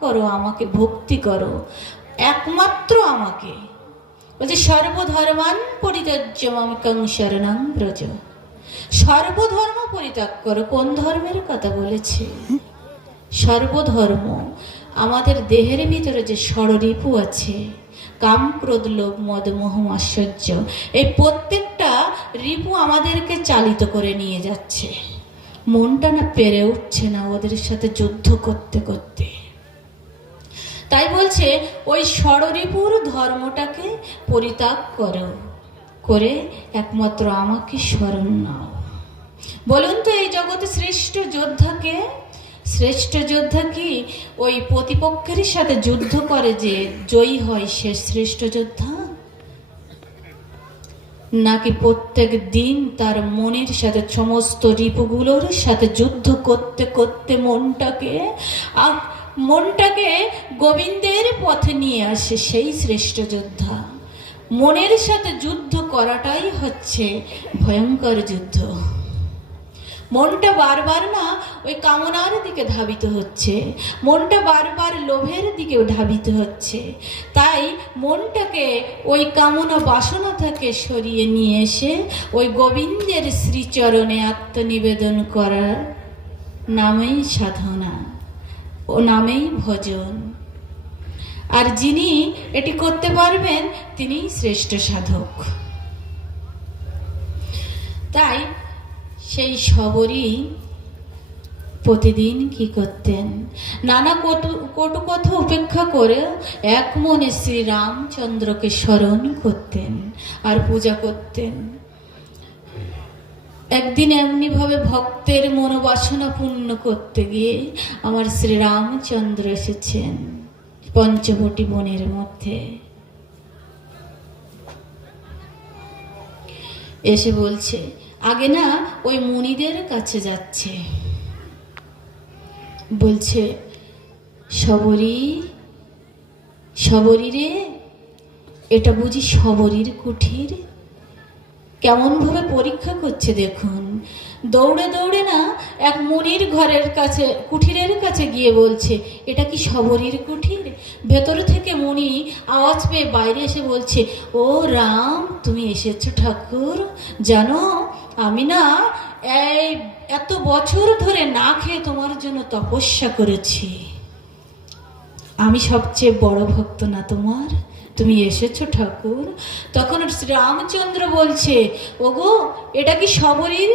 করো, আমাকে ভক্তি করো। একমাত্র আমাকে। বলছে, সর্বধর্মান পরিত্যাজ্য মামিকং শরণাং ব্রজ। সর্বধর্ম পরিত্যাগ করো, কোন ধর্মের কথা বলেছে? সর্বধর্ম, আমাদের দেহের ভিতরে যে ষড়রিপু আছে, কাম ক্রোধ লোভ মদ মোহ আশ্চর্য এই প্রত্যেকটা রিপু আমাদেরকে চালিত করে নিয়ে যাচ্ছে। মনটা না পেরে উঠছে না ওদের সাথে যুদ্ধ করতে করতে। তাই বলছে, ওই ষড়রিপুর ধর্মটাকে পরিত্যাগ করো, করে একমাত্র আমাকে স্মরণ নাও। বলুন তো, এই জগতে শ্রেষ্ঠ যোদ্ধাকে শ্রেষ্ঠ যোদ্ধা কি? ওই প্রতিপক্ষের সাথে যুদ্ধ করে যে জয়ী হয় সে শ্রেষ্ঠ যোদ্ধা? নাকি প্রত্যেক দিন তার মনের সাথে সমস্ত রিপুগুলোর সাথে যুদ্ধ করতে করতে মনটাকে মনটাকে গোবিন্দের পথে নিয়ে আসে সেই শ্রেষ্ঠ যোদ্ধা। মনের সাথে যুদ্ধ করাটাই হচ্ছে ভয়ঙ্কর যুদ্ধ। মনটা বারবার না ওই কামনার দিকে ধাবিত হচ্ছে। মনটা বারবার লোভের দিকে ধাবিত হচ্ছে। তাই মনটাকে ওই কামনা বাসনা থেকে সরিয়ে নিয়ে এসে ওই গোবিন্দের শ্রীচরণে আত্মনিবেদন করার নামেই সাধনা। ও নামেই ভজন। আর যিনি এটি করতে পারবেন, তিনি শ্রেষ্ঠ সাধক। তাই সেই সবরই প্রতিদিন কি করতেন? নানা কটু কটু কথা উপেক্ষা করে এক মনে শ্রীরামচন্দ্রকে স্মরণ করতেন আর পূজা করতেন। একদিন এমনিভাবে ভক্তের মনোবাসনা পূর্ণ করতে গিয়ে আমার শ্রীরামচন্দ্র এসেছেন পঞ্চবটি বনের মধ্যে। এসে বলছে, আগে না ওই মুনিদের কাছে যাচ্ছে। বলছে, সবরী সবরী রে, এটা বুঝি সবরীর কুঠির? কেমনভাবে পরীক্ষা করছে দেখুন। দৌড়ে দৌড়ে না এক মুনির ঘরের কাছে, কুঠিরের কাছে গিয়ে বলছে, এটা কি সবরীর কুঠির? ভেতর থেকে মুনি আওয়াজ পেয়ে বাইরে এসে বলছে, ও রাম, তুমি এসেছ ঠাকুর। জানো, আমি না এই এত বছর ধরে না খেয়ে তোমার জন্য তপস্যা করেছি। আমি সবচেয়ে বড় ভক্ত না তোমার? তুমি এসেছ ঠাকুর। তখন শ্রীরামচন্দ্র বলছে, ওগো, এটা কি সবরীর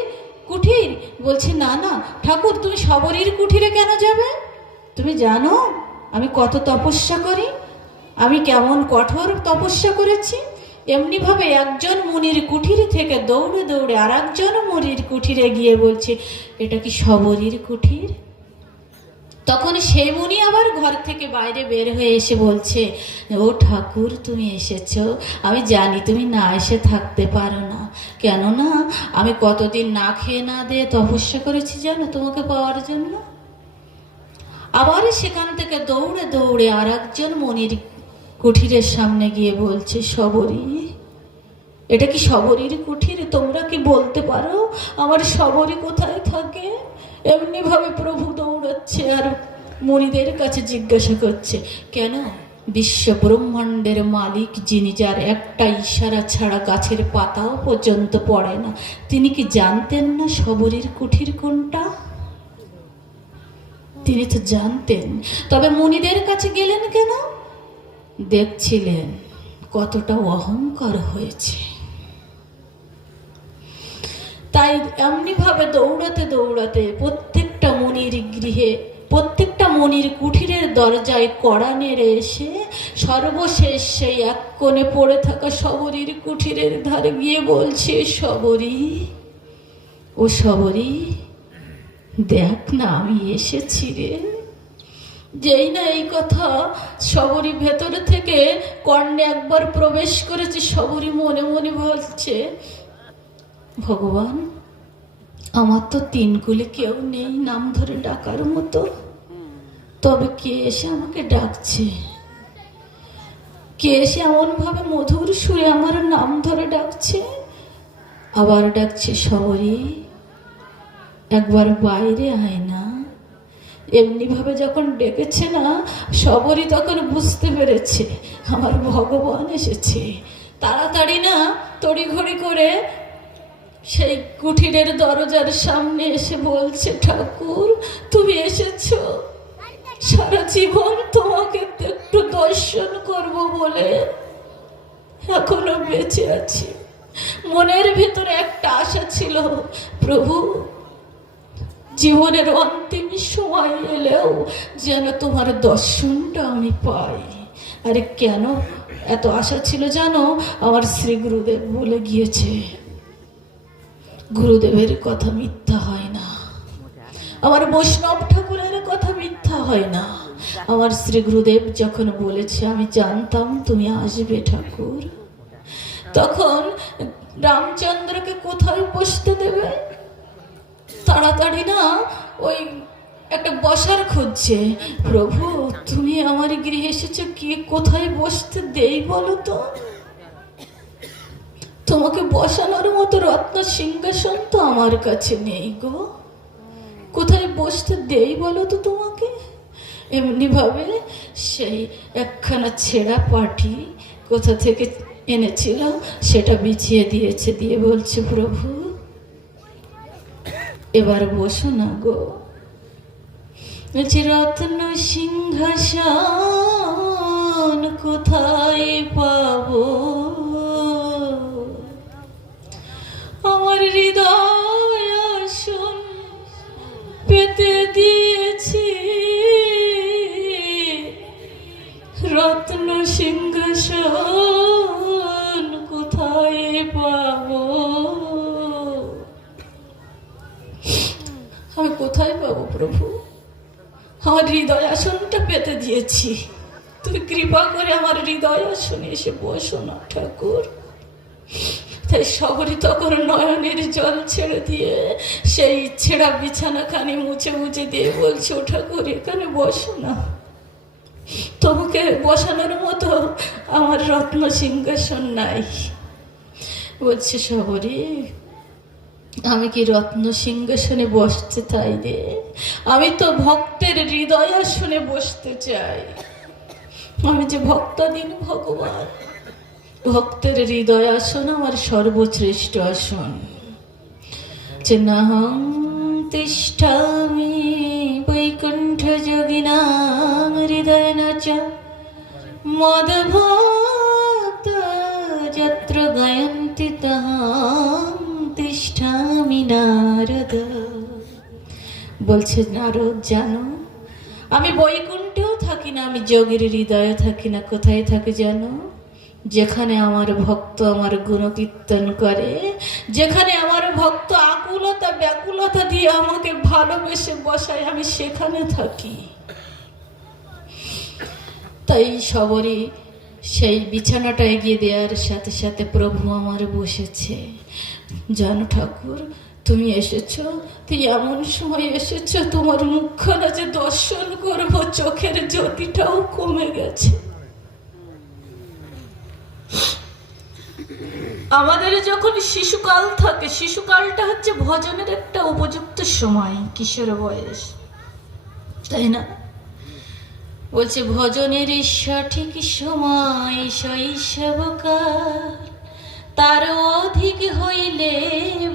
কুঠির? বলছে, না না, ঠাকুর, তুমি সবরীর কুঠিরে কেন যাবে? তুমি জানো, আমি কত তপস্যা করি, আমি কেমন কঠোর তপস্যা করেছি। এমনিভাবে একজন মুনির কুঠির থেকে দৌড়ে দৌড়ে আর একজন মুনির কুঠিরে গিয়ে বলছে, এটা কি সবরীর কুঠির? তখন সেই মুনি আবার ঘর থেকে বাইরে বের হয়ে এসে বলছে, ও ঠাকুর, তুমি এসেছ। আমি জানি তুমি না এসে থাকতে পারো না। কেননা, আমি কতদিন না খেয়ে না দিয়ে তপস্যা করেছি জানো তোমাকে পাওয়ার জন্য? আবার সেখান থেকে দৌড়ে দৌড়ে আর একজন মনির কুঠিরের সামনে গিয়ে বলছে, সবরী, এটা কি সবরীর কুঠির? তোমরা কি বলতে পারো? আমার সবরী কোথায় থাকে? এমনিভাবে প্রভু দৌড়াচ্ছে আর মুনিদের কাছে জিজ্ঞাসা করছে, কেন? বিশ্ব ব্রহ্মাণ্ডের মালিক যিনি যার একটা ইশারা ছাড়া গাছের পাতাও পর্যন্ত পড়ে না, তিনি কি জানতেন না সবরীর কুঠির কোনটা? তিনি তো জানতেন, তবে মুনিদের কাছে গেলেন কেন? দেখছিলেন কতটা অহংকার হয়েছে। তাই এমনিভাবে দৌড়াতে দৌড়াতে প্রত্যেকটা মনির গৃহে, প্রত্যেকটা মনির কুঠিরের দরজায় কড়া নেড়ে এসে সর্বশেষ সেই এক কোণে পড়ে থাকা শবরীর কুঠিরের ধারে গিয়ে বলছে, শবরী, ও সবরী দেখ না আমি এসেছি রে। যেই না এই কথা সবরী ভেতরে থেকে কর্ণে একবার প্রবেশ করেছে সবরী মনে মনে বলছে, ভগবান আমার তো তিনগুলি কেউ নেই, নাম ধরে ডাকার মতো। তবে কে এসে আমাকে ডাকছে? কে এসে এমনভাবে মধুর সুরে আমার নাম ধরে ডাকছে? আবার ডাকছে সবরী একবার বাইরে আয় না। এমনিভাবে যখন ডেকেছে না, সবরই তখন বুঝতে পেরেছে, আমার ভগবান এসেছে। তাড়াতাড়ি না, তড়িঘড়ি করে সেই কুঠিরের দরজার সামনে এসে বলছে, ঠাকুর, তুমি এসেছ। সারা জীবন তোমাকে একটু দর্শন করব বলে এখনও বেঁচে আছি। মনের ভেতরে একটা আশা ছিল, প্রভু, জীবনের অন্তিম সময় এলেও যেন তোমার দর্শনটা আমি পাই। আরে কেন? এত আশা ছিল জানো? আমার শ্রী গুরুদেব বলে গিয়েছে গুরুদেবের কথা মিথ্যা হয় না। আমার বৈষ্ণব ঠাকুরের কথা মিথ্যা হয় না। আমার শ্রী গুরুদেব যখন বলেছে, আমি জানতাম তুমি আসবে ঠাকুর। তখন রামচন্দ্রকে কোথায় বসতে দেবে? তাড়াতাড়ি না ওই একটা বসার খুঁজছে। প্রভু, তুমি আমার গৃহে এসেছ, কি কোথায় বসতে দেই বলো তো? তোমাকে বসানোর মতো রত্ন সিংহাসন তো আমার কাছে নেই গো। কোথায় বসতে দেই বলো তো তোমাকে? এমনি ভাবে সেই একখানা ছেঁড়া পাটি কোথা থেকে এনেছিল সেটা বিছিয়ে দিয়েছে দিয়ে বলছে, প্রভু, এবার বসো না গো। রত্ন সিংহাসন কোথায় পাবো? পেতে দিয়েছি। রত্ন সিংহাসন কোথায় পাবো? আমি কোথায় পাবো প্রভু? আমার হৃদয় আসনটা পেতে দিয়েছি। তুমি কৃপা করে আমার হৃদয় আসনে এসে বসো না, ঠাকুর। তাই সবরই তখন নয়নের জল ছেড়ে দিয়ে সেই ছেঁড়া বিছানাখানি মুছে মুছে দিয়ে বলছে ও ঠাকুর এখানে বসো না। তোমাকে বসানোর মতো আমার রত্ন সিংহাসন নাই। বলছে সবরী আমি কি রত্ন সিংহাসনে বসতে চাই রে? আমি তো ভক্তের হৃদয় আসনে বসতে চাই। আমি যে ভক্তাধীন ভগবান ভক্তের হৃদয় আসন আমার সর্বশ্রেষ্ঠ আসন। যে নাহং তিষ্ঠামি বৈকুণ্ঠ যোগিনাং হৃদয় নাচ। মদভক্ত যত্র গায়ন্তি তাহাং তিষ্ঠামি নারদ। বলছে, নারদ, জানো, আমি বৈকুণ্ঠেও থাকি না, আমি যোগীর হৃদয়ে থাকি না, কোথায় থাকি জানো? যেখানে আমার ভক্ত আমার গুণকীর্তন করে, যেখানে আমার ভক্ত আকুলতা, ব্যাকুলতা দিয়ে আমাকে ভালোবেসে বসায়, আমি সেখানে থাকি। তাই সবরই সেই বিছানাটা এগিয়ে দেওয়ার সাথে সাথে প্রভু আমার বসেছে। জানো ঠাকুর, তুমি এসেছ তুই এমন সময় এসেছ, তোমার মুখখানা যে দর্শন করব, চোখের জ্যোতিটাও কমে গেছে। আমাদের যখন শিশুকাল থাকে, শিশুকালটা হচ্ছে ভজনের একটা উপযুক্ত সময়, কিশোর বয়স। তাই না? বলছে, ভজনের সঠিক সময়, শৈশবকাল, তার অধিক হইলে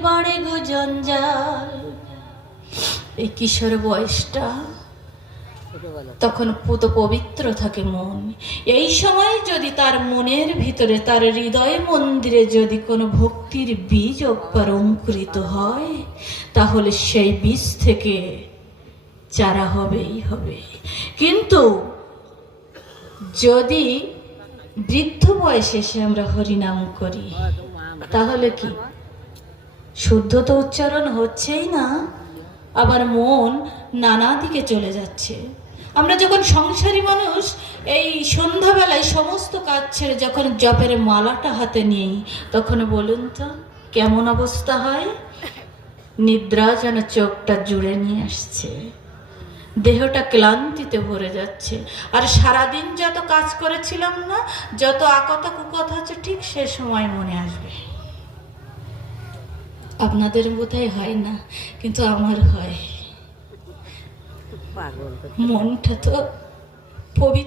বাড়ে গো জঞ্জাল। এই কিশোর বয়সটা তখন পুত পবিত্র থাকে মন। এই সময় যদি তার মনের ভিতরে, তার হৃদয় মন্দিরে যদি কোনো ভক্তির বীজ একবার অঙ্কুরিত হয়, তাহলে সেই বীজ থেকে চারা হবেই হবে। কিন্তু যদি বৃদ্ধ বয়সে এসে আমরা হরিনাম করি, তাহলে কি? শুদ্ধ তো উচ্চারণ হচ্ছেই না, আবার মন নানা দিকে চলে যাচ্ছে। আমরা যখন সংসারী মানুষ, এই সন্ধ্যাবেলায় সমস্ত কাজ ছেড়ে যখন জপের মালাটা হাতে নিই, তখন বলুন তো, কেমন অবস্থা হয়? নিদ্রা যেন চোখটা জুড়ে নিয়ে আসছে। দেহটা ক্লান্তিতে ভরে যাচ্ছে। আর সারাদিন যত কাজ করেছিলাম না, যত আকথা কুকথা আছে ঠিক সে সময় মনে আসবে। আপনাদের বোধহয় হয় না, কিন্তু আমার হয়। পাগল তো মনটা তো পবিত্র